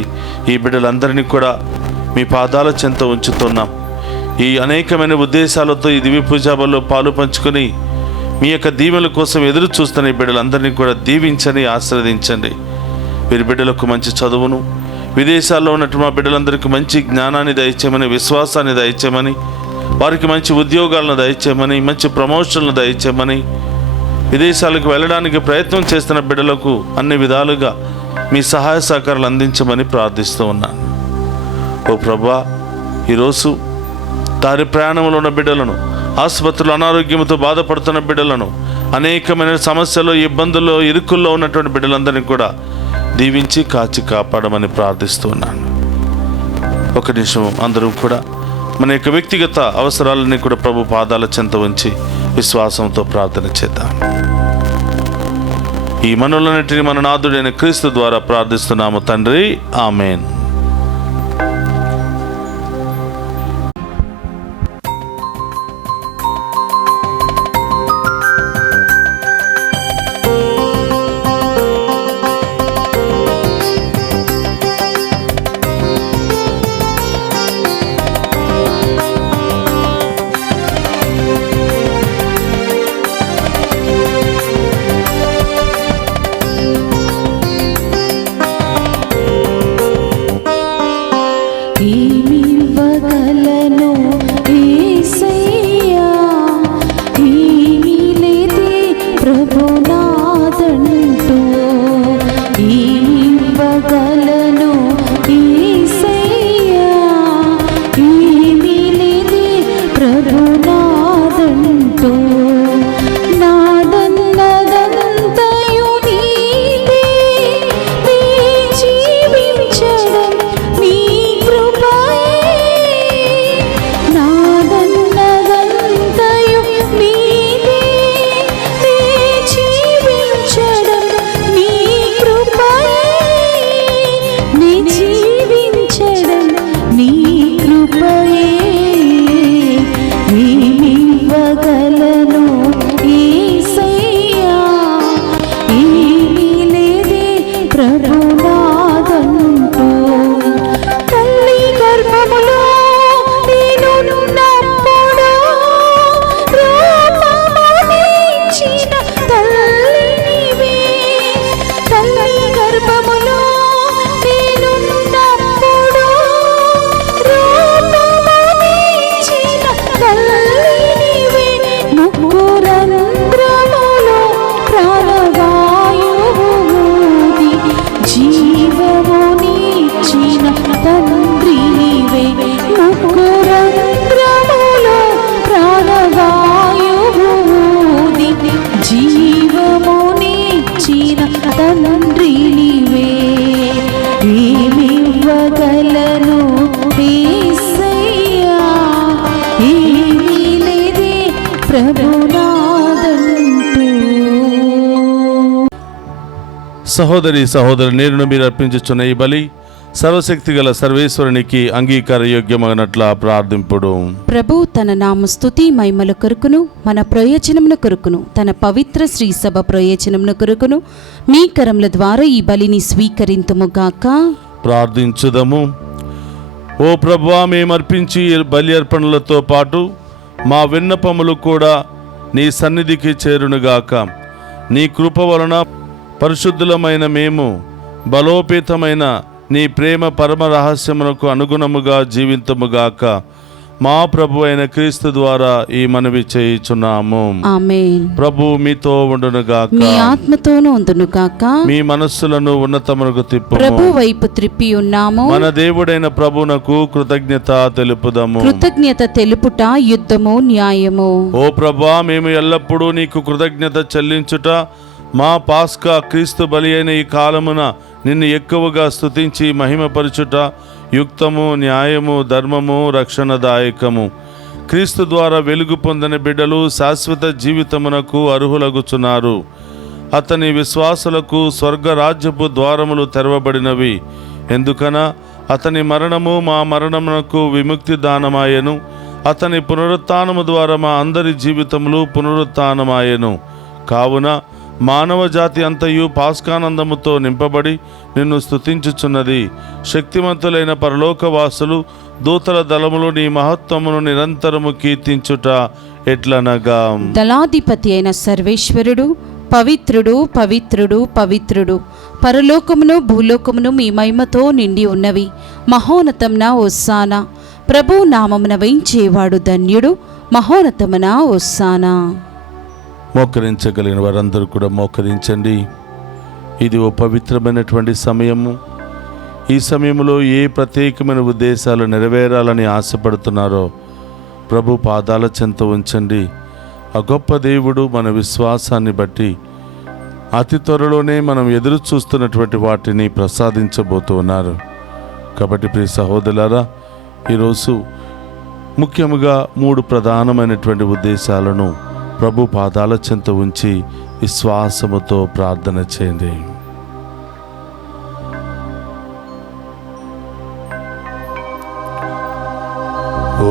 ఈ బిడ్డలందరినీ కూడా మీ పాదాల చెంత ఉంచుతున్నాం. ఈ అనేకమైన ఉద్దేశాలతో ఈ దివ్య పూజాబల్లో పాలు పంచుకొని మీ యొక్క దీవెనల కోసం ఎదురు చూస్తున్న ఈ బిడ్డలందరినీ కూడా దీవించని, ఆశీర్వదించండి. వీరి బిడ్డలకు మంచి చదువును, విదేశాల్లో ఉన్నట్టు మా బిడ్డలందరికీ మంచి జ్ఞానాన్ని దయచేయమని, విశ్వాసాన్ని దయచేయమని, వారికి మంచి ఉద్యోగాలను దయచేయమని, మంచి ప్రమోషన్లను దయచేయమని, విదేశాలకు వెళ్ళడానికి ప్రయత్నం చేస్తున్న బిడ్డలకు అన్ని విధాలుగా మీ సహాయ సహకారాలు అందించమని ప్రార్థిస్తూ ఉన్నాను. ఓ ప్రభా, ఈరోజు దారి ప్రయాణంలో ఉన్న బిడ్డలను, ఆసుపత్రులు అనారోగ్యంతో బాధపడుతున్న బిడ్డలను, అనేకమైన సమస్యలు, ఇబ్బందుల్లో, ఇరుకుల్లో ఉన్నటువంటి బిడ్డలందరినీ కూడా దీవించి కాచి కాపాడమని ప్రార్థిస్తూ ఉన్నాను. ఒక నిమిషం అందరూ కూడా మన యొక్క వ్యక్తిగత అవసరాలన్నీ కూడా ప్రభు పాదాల చెంత ఉంచి విశ్వాసంతో ప్రార్థన చేద్దాం. ఈ మనవులన్నిటిని మన నాథుడైన క్రీస్తు ద్వారా ప్రార్థిస్తున్నాము తండ్రి, ఆమేన్. ప్రభునాదంటూ. సహోదరి నేను మీరు అర్పించుచున్న ఈ బలి సర్వశక్తి గల సర్వేశ్వరునికి అంగీకార యోగ్యమగినట్ల ప్రార్థింపుడు. ప్రభు తన నామ స్తుతి మహిమల కొరకును మన ప్రయోజనముల కొరకును తన పవిత్ర శ్రీ సభ ప్రయోజనముల కొరకును మీ కరముల ద్వారా ఈ బలిని స్వీకరింతుముగాక. ప్రార్థించుదము. ఓ ప్రభువా, మేము అర్పించి బలి అర్పణలతో పాటు మా విన్నపములు కూడా నీ సన్నిధికి చేరునుగాక. నీ కృప వలన పరిశుద్ధులమైన మేము బలోపేతమైన నీ ప్రేమ పరమ రహస్యమునకు అనుగుణముగా జీవింతముగాక. మా ప్రభు అయిన క్రీస్తు ద్వారా ఈ మనవి చేయుచున్నాము. ఆమేన్. ప్రభు మీతో ఉండునుగాక. మీ ఆత్మతోనూ ఉండునుగాక. మీ మనస్సులను ఉన్నతమునకు తిప్పుము. ప్రభు వైపు త్రిప్పి ఉన్నాము. మన దేవుడైన ప్రభునకు కృతజ్ఞత తెలుపుదము. కృతజ్ఞత తెలుపుట యుద్ధము న్యాయము. ఓ ప్రభువా, మేము ఎల్లప్పుడూ నీకు కృతజ్ఞత చెల్లించుట, మా పాస్కా క్రీస్తు బలి అయిన ఈ కాలమున నిన్ను ఎక్కువగా స్తుతించి మహిమపరచుట యుక్తము, న్యాయము, ధర్మము, రక్షణదాయకము. క్రీస్తు ద్వారా వెలుగు పొందిన బిడ్డలు శాశ్వత జీవితమునకు అర్హులగుచున్నారు. అతని విశ్వాసులకు స్వర్గరాజ్యపు ద్వారములు తెరవబడినవి. ఎందుకన అతని మరణము మా మరణమునకు విముక్తి దానమాయెను. అతని పునరుత్థానము ద్వారా మా అందరి జీవితములు పునరుత్థానమాయెను. కావున మానవ జాతి అంతయు పాస్కానందముతో నింపబడి నిన్ను స్తుతించుచున్నది. శక్తిమంతులైన పరలోకవాసులు దూతల దళములు నీ మహత్వమును నిరంతరము కీర్తించుట ఎట్లనగా, దళాధిపతి అయిన సర్వేశ్వరుడు పవిత్రుడు పవిత్రుడు పవిత్రుడు, పరలోకమును భూలోకమును మీ మహిమతో నిండి ఉన్నవి. మహోన్నతమున హోసానా. ప్రభు నామమున వేయించేవాడు ధన్యుడు. మహోన్నతమున హోసానా. మోకరించగలిగిన వారందరూ కూడా మోకరించండి. ఇది ఓ పవిత్రమైనటువంటి సమయము. ఈ సమయంలో ఏ ప్రత్యేకమైన ఉద్దేశాలు నెరవేరాలని ఆశపడుతున్నారో ప్రభు పాదాల చెంత ఉంచండి. ఆ గొప్ప దేవుడు మన విశ్వాసాన్ని బట్టి అతి త్వరలోనే మనం ఎదురు చూస్తున్నటువంటి వాటిని ప్రసాదించబోతున్నారు. కాబట్టి ప్రియ సహోదరులారా, ఈరోజు ముఖ్యముగా 3 ప్రధానమైనటువంటి ఉద్దేశాలను ప్రభు పాదాల చెంత ఉంచి విశ్వాసముతో ప్రార్థన చేయండి. ఓ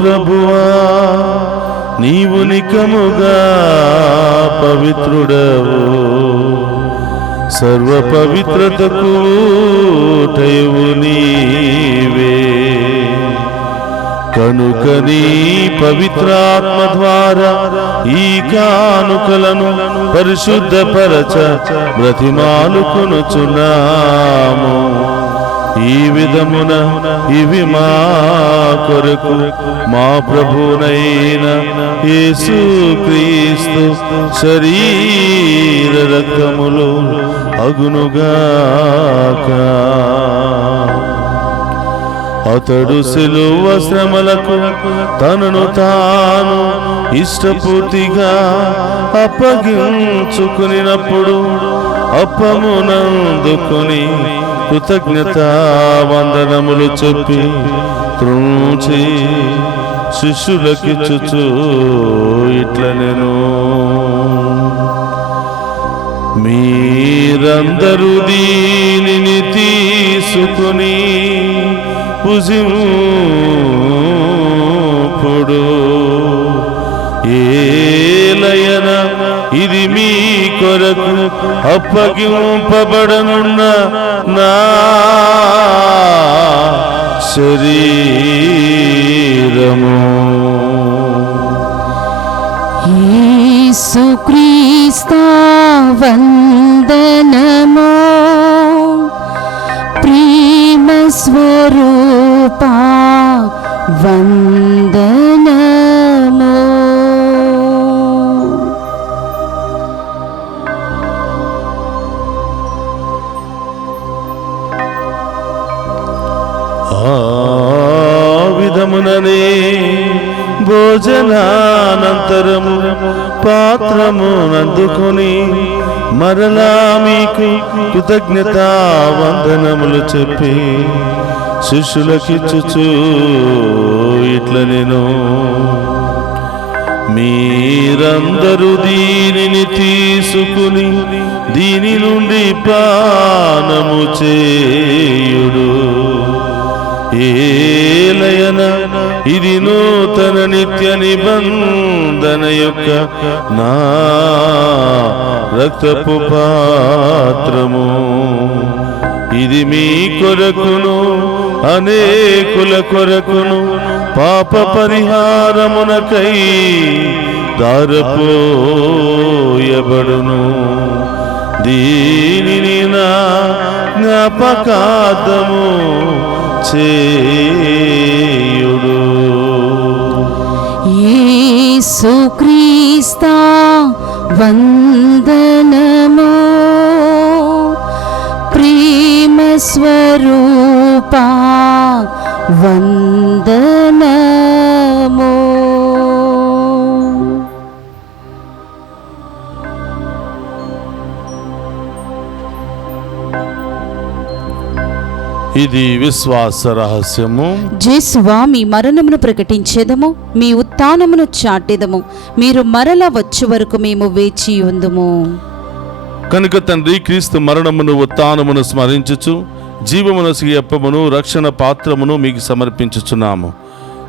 ప్రభువా, నీవు నికముగా పవిత్రుడవు, సర్వ పవిత్రతకు ఊటయు నీవే. కనుక నీ పవిత్రాత్మ ద్వారా ఈ కానుకలను పరిశుద్ధపరచ బ్రతిమాలుకొనుచున్నాము. ఈ విధమున ఇవి మా కొరకు మా ప్రభునైన యేసుక్రీస్తు శరీర రక్తములు అగునుగాక. అతడు శిలువ శ్రమలకు తనను తాను ఇష్టపూర్తిగా అప్పగించుకునినప్పుడు అప్పమునందుకొని కృతజ్ఞతా వందనములు చెప్పి త్రుంచి శిష్యులకిచ్చుచు ఇట్లనెను, మీరందరూ దీనిని తీసుకుని భుజింపుడు. ఏలయన ఇది మీ కొరకు అప్పగింపబడనున్న నా శరీరము. యేసుక్రీస్తు వందనము, ప్రేమ స్వరూపా వందనము. ఆ విధముననే భోజనానంతరము పాత్రమునందుకొని మరలా మీకు కృతజ్ఞతా వందనములు చెప్పి శిష్యులకిచ్చుచు ఇట్లనెను, మీరందరూ దీనిని తీసుకుని దీని నుండి పానము చేయుడు. ఏలయన ఇది నూతన నిత్య నిబంధన యొక్క నా రక్తపు పాత్రము. ఇది మీ కొరకును అనేకుల కొరకును పాప పరిహారమునకై దారపోయబడును. దీనిని నా జ్ఞాపకార్థము చేయుడు. యేసుక్రీస్తా వందనము, ప్రేమ స్వరూపా వందనము. ఇది విశ్వాస రహస్యము. జేసువా, మీ మరణమును ప్రకటించేదము, మీ ఉత్థానమును చాటెదము. మీరు మరల వచ్చు వరకు మేము వేచి ఉందుము. కనుక తండ్రి, క్రీస్తు మరణమును ఉత్థానమును స్మరించుచు జీవమునసు అప్పమును రక్షణ పాత్రమును మీకు సమర్పించుచున్నాము.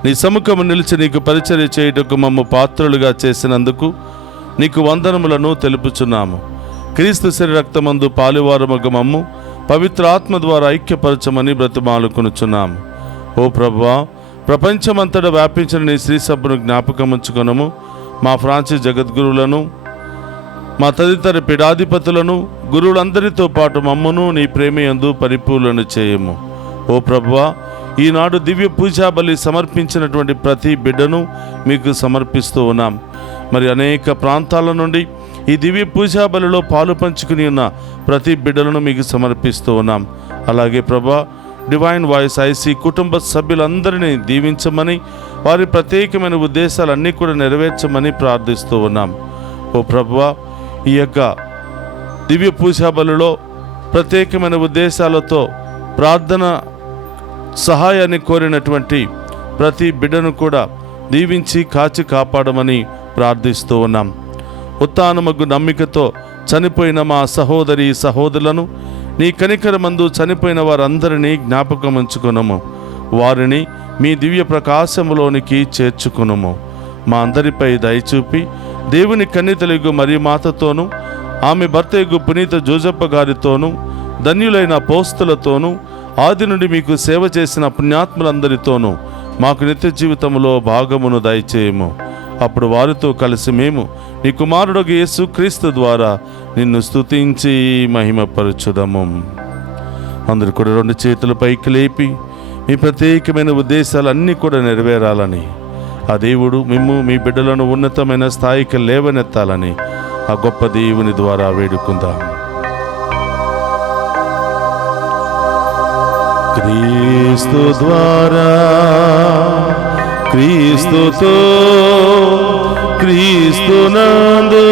నీ సముఖము నిలిచి నీకు పరిచర్య చేయుటకు మమ్ము పాత్రులుగా చేసినందుకు నీకు వందనములను తెలుపుచున్నాము. క్రీస్తు శరీర రక్తమందు పాలువారమగు మమ్ము పవిత్ర ఆత్మ ద్వారా ఐక్యపరచమని బ్రతిమాలుకొనుచున్నాము. ఓ ప్రభువా, ప్రపంచమంతటా వ్యాపించిన నీ శ్రీ సభను జ్ఞాపకముంచుకొనము. మా ఫ్రాన్సిస్ జగద్గురువులను, మా తదితర పీఠాధిపతులను, గురువులందరితో పాటు మమ్మను నీ ప్రేమయందు పరిపూర్ణను చేయము. ఓ ప్రభువా, ఈనాడు దివ్య పూజా బలి సమర్పించినటువంటి ప్రతి బిడ్డను మీకు సమర్పిస్తూ ఉన్నాం. మరి అనేక ప్రాంతాల నుండి ఈ దివ్య పూజా బలిలో పాలు పంచుకుని ఉన్న ప్రతి బిడ్డలను మీకు సమర్పిస్తూ ఉన్నాం. అలాగే ప్రభా, డివైన్ వాయిస్ ఐసీ కుటుంబ సభ్యులందరినీ దీవించమని, వారి ప్రత్యేకమైన ఉద్దేశాలన్నీ కూడా నెరవేర్చమని ప్రార్థిస్తూ ఉన్నాం. ఓ ప్రభువా, ఈ యొక్క దివ్య పూజా బలిలో ప్రత్యేకమైన ఉద్దేశాలతో ప్రార్థన సహాయాన్ని కోరినటువంటి ప్రతి బిడ్డను కూడా దీవించి కాచి కాపాడమని ప్రార్థిస్తూ ఉన్నాం. ఉత్థానమగు నమ్మికతో చనిపోయిన మా సహోదరి సహోదరులను నీ కనికరమందు చనిపోయిన వారందరినీ జ్ఞాపకం ఉంచుకునము. వారిని మీ దివ్య ప్రకాశములోనికి చేర్చుకునము. మా అందరిపై దయచూపి దేవుని కన్నితలుగు మరి మాతతోనూ, ఆమె భర్తయగు పునీత జోజప్ప గారితోనూ, ధన్యులైన అపోస్తలతోనూ, ఆది నుండి మీకు సేవ చేసిన పుణ్యాత్ములందరితోనూ మాకు నిత్య జీవితంలో భాగమును దయచేయము. అప్పుడు వారితో కలిసి మేము నీ కుమారుడు యేసు క్రీస్తు ద్వారా నిన్ను స్తుతించి మహిమపరచుదము. అందరూ కూడా రెండు చేతుల పైకి లేపి మీ ప్రత్యేకమైన ఉద్దేశాలన్నీ కూడా నెరవేరాలని, ఆ దేవుడు మిమ్ము మీ బిడ్డలను ఉన్నతమైన స్థాయికి లేవనెత్తాలని ఆ గొప్ప దేవుని ద్వారా వేడుకుందాం. క్రీస్తు ద్వారా, క్రీస్తుతో, క్రీస్తునందు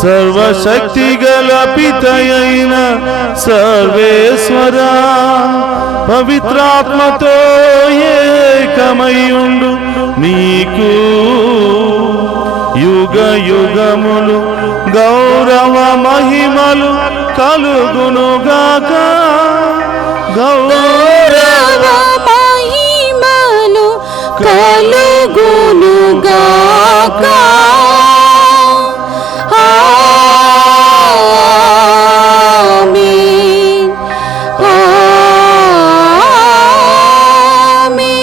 సర్వశక్తి గల పితయైన సర్వేశ్వర పవిత్రాత్మతో ఏకమయుండు నీకు యుగ యుగములు గౌరవ మహిమలు కలుగునుగాక. గౌరవ మహిమలు కలుగునుగాక. ఆమేన్, ఆమేన్.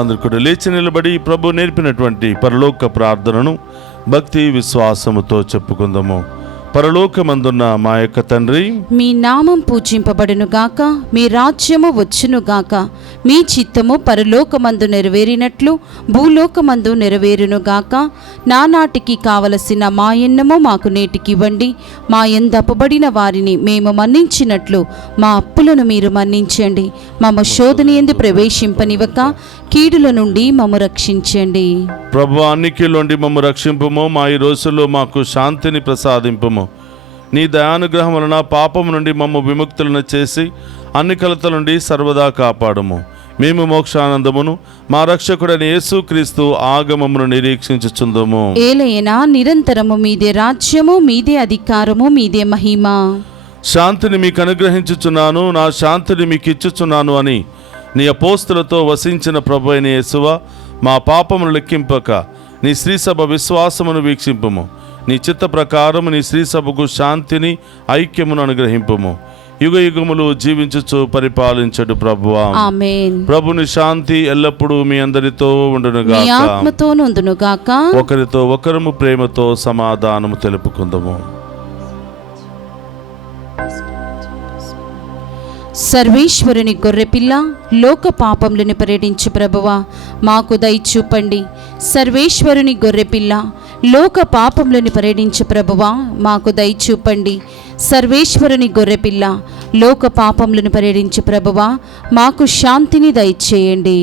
అందరు కూడా లేచి నిలబడి ప్రభు నేర్పినటువంటి పరలోక ప్రార్థనను భక్తి విశ్వాసముతో చెప్పుకుందాము. పరలోకమందున్న మా యొక్క తండ్రి, మీ నామం పూజింపబడునుగాక, మీ రాజ్యము వచ్చునుగాక, మీ చిత్తము పరలోకమందు నెరవేరినట్లు భూలోకమందు నెరవేరునుగాక. నానాటికి కావలసిన మా ఎన్నము మాకు నేటికివ్వండి. మా యందు అప్పబడిన వారిని మేము మన్నించినట్లు మా అప్పులను మీరు మన్నించండి. మమ్మ శోధన యందు ప్రవేశింపనివ్వక కీడుల నుండి మమ్ము రక్షించండి. ప్రభు అన్నికిలోండి మమ్ము రక్షింపుము. మా ఈ రోజుల్లో మాకు శాంతిని ప్రసాదింపుము. నీ దయానుగ్రహం వలన పాపము నుండి మమ్ము విముక్తులను చేసి అన్ని కలతల నుండి సర్వదా కాపాడుము. మేము మోక్షానందమును మా రక్షకుడైన యేసుక్రీస్తు ఆగమమును నిరీక్షించుచుందము. ఏలైనా నిరంతరము మీదే రాజ్యము, మీదే అధికారము, మీదే మహిమ. శాంతిని మీకు అనుగ్రహించుచున్నాను, నా శాంతిని మీకు ఇచ్చుచున్నాను అని నీ అపోస్తులతో వసించిన ప్రభు అయిన యేసువా, మా పాపమును లెక్కింపక నీ శ్రీసభ విశ్వాసమును వీక్షింపుము. నీ చిత్త ప్రకారము నీ శ్రీసభకు శాంతిని, ఐక్యమును అనుగ్రహింపుము. యుగ యుగములు జీవించుచు పరిపాలించడు ప్రభువా. ఆమేన్. ప్రభుని శాంతి ఎల్లప్పుడూ మీ అందరితో మీ ఉండునుగాక. ఆత్మతోనుందునుగాక. ఒకరితో ఒకరము ప్రేమతో సమాధానము తెలుపుకుందాము. సర్వేశ్వరుని గొర్రెపిల్ల, లోక పాపములను పర్యటించు ప్రభువా, మాకు దయచూపండి. సర్వేశ్వరుని గొర్రెపిల్ల, లోక పాపములను పర్యటించు ప్రభువా, మాకు దయచూపండి. సర్వేశ్వరుని గొర్రెపిల్ల, లోక పాపములను పర్యటించు ప్రభువా, మాకు శాంతిని దయచేయండి.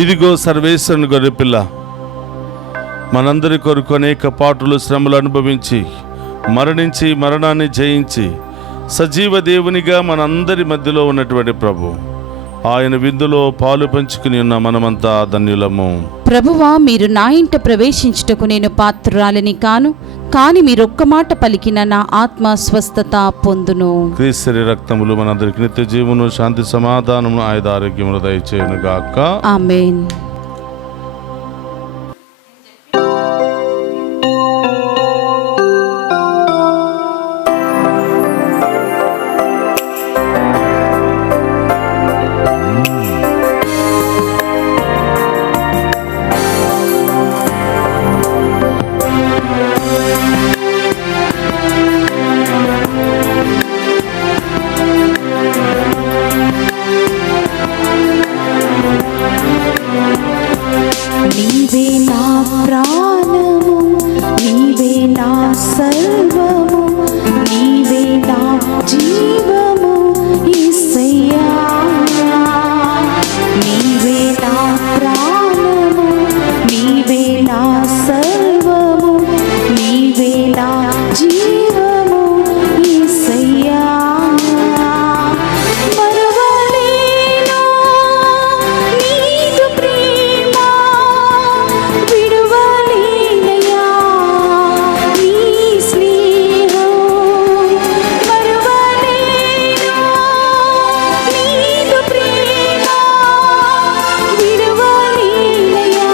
ఇదిగో సర్వేశ్వరుని గొర్రెపిల్ల, మనందరి కొరకు అనేక పాటులు శ్రమలు అనుభవించి మరణించి మరణాన్ని జయించి సజీవ దేవునిగా మనందరి మధ్యలో ఉన్నటువంటి ప్రభు, ఆయన విందులో పాలు పంచుకుని ఉన్న మనమంతా ధన్యులము. ప్రభువా, మీరు నా ఇంట ప్రవేశించుటకు నేను పాత్రురాలిని కాను, కానీ మీరొక్క మాట పలికిన నా ఆత్మ స్వస్థత పొందును. క్రీస్తు రక్తములు మనందరికి నిత్య జీవమును, శాంతి సమాధానమును, ఆయుధ ఆరోగ్యమును దయచేయును గాక. ఆమేన్. నీవే నా ప్రాణము, నీవే నా సర్వము, నీవే నా జీవము యేసయ్యా. నీవే నా ప్రాణము, నీవే నా సర్వము, నీవే నా జీవము యేసయ్యా. మరువలేను నీదు ప్రేమ, విడువలేనయ్యా నీ స్నేహం. మరువలేను నీదు ప్రేమ, విడువలేనయ్యా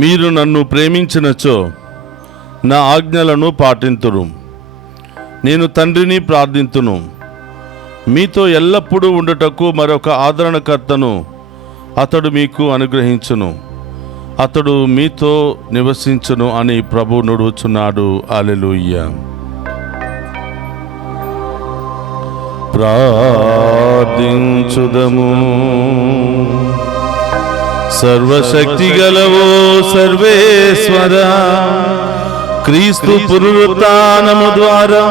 మీరు నన్ను ప్రేమించినచో నా ఆజ్ఞలను పాటింతురు. నేను తండ్రిని ప్రార్థింతును, మీతో ఎల్లప్పుడూ ఉండుటకు మరొక ఆదరణకర్తను అతడు మీకు అనుగ్రహించును. అతడు మీతో నివసించును అని ప్రభు నుడుచున్నాడు. హల్లెలూయా. ప్రార్థించుదము. సర్వశక్తి గలవో సర్వేశ్వర, క్రీస్తు పునరుత్థానము ద్వారా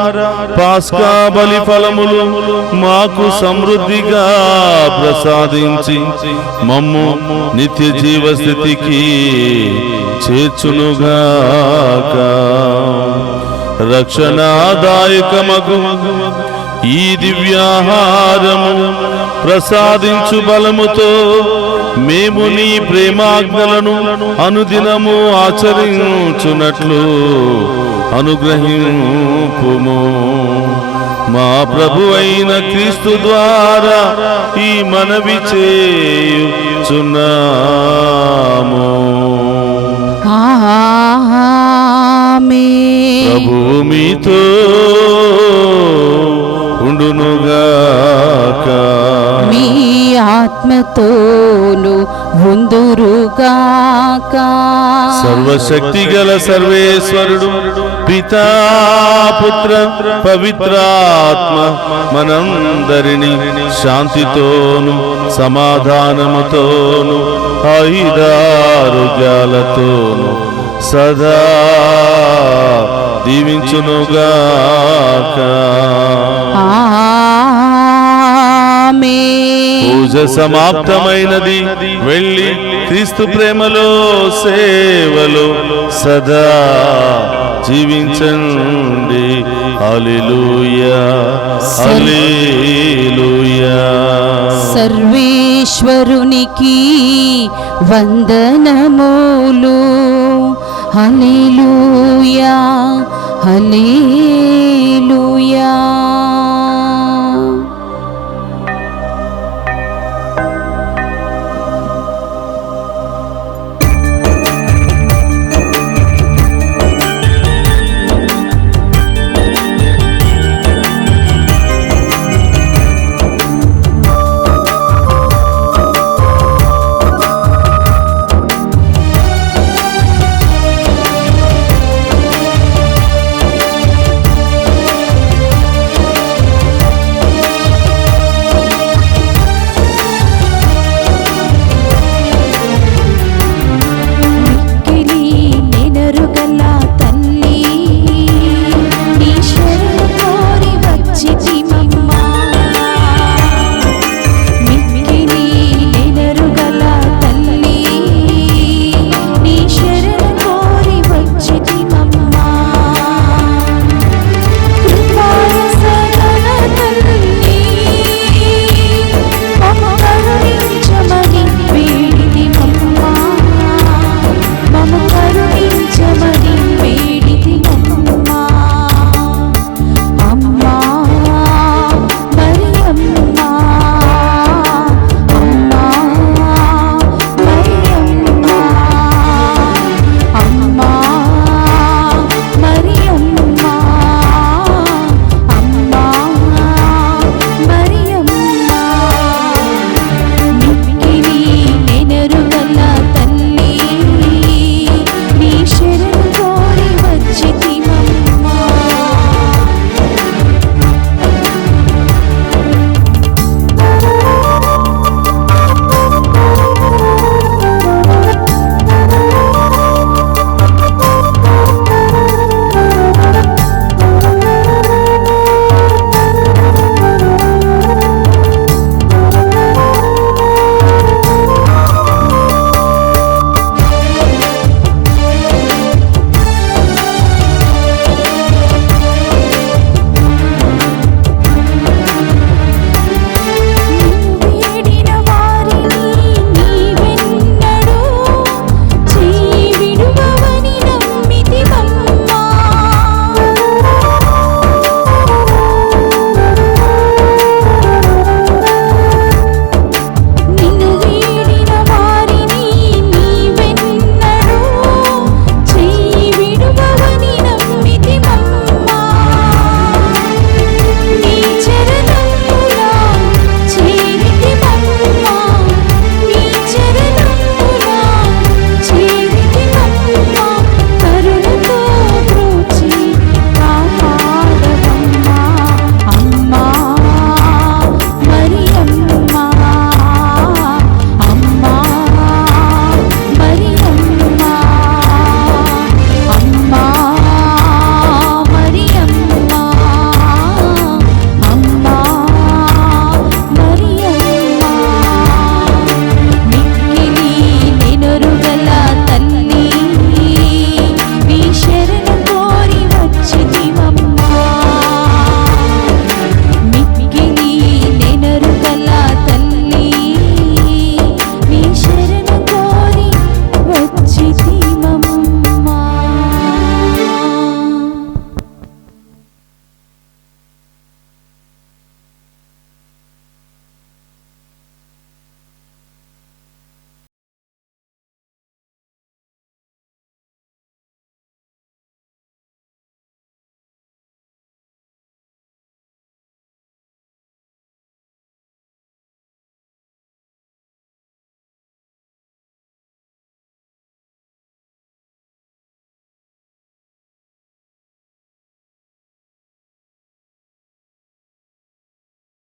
పాస్కా బలి ఫలములు మాకు సమృద్ధిగా ప్రసాదించి మమ్ము నిత్య జీవ స్థితికి చేర్చునుగాక. రక్షణాదాయకమగు ఈ దివ్యాహారము ప్రసాదించు బలముతో మేము నీ ప్రేమాజ్ఞలను అనుదినము ఆచరించునట్లు అనుగ్రహింపుము. మా ప్రభు అయిన క్రీస్తు ద్వారా ఈ మనవి చేయుచున్నాము. ఆమేన్. ప్రభు మీతో ఉండునుగాక. మీ ఆత్మతోను ఉందురుగాక. సర్వశక్తి గల సర్వేశ్వరుడు పితా పుత్ర పవిత్రాత్మ మనందరినీ శాంతితోను సమాధానముతోను ఆయుధారోగ్యాలతోను సదా దీవించునుగాక. ఆమేన్. పూజ సమాప్తమైనది. వెళ్ళి క్రీస్తు ప్రేమలో సేవలో సదా జీవించండి. హల్లెలూయా, హల్లెలూయా. సర్వేశ్వరునికి వందనములు. హల్లెలూయా, హల్లెలూయా.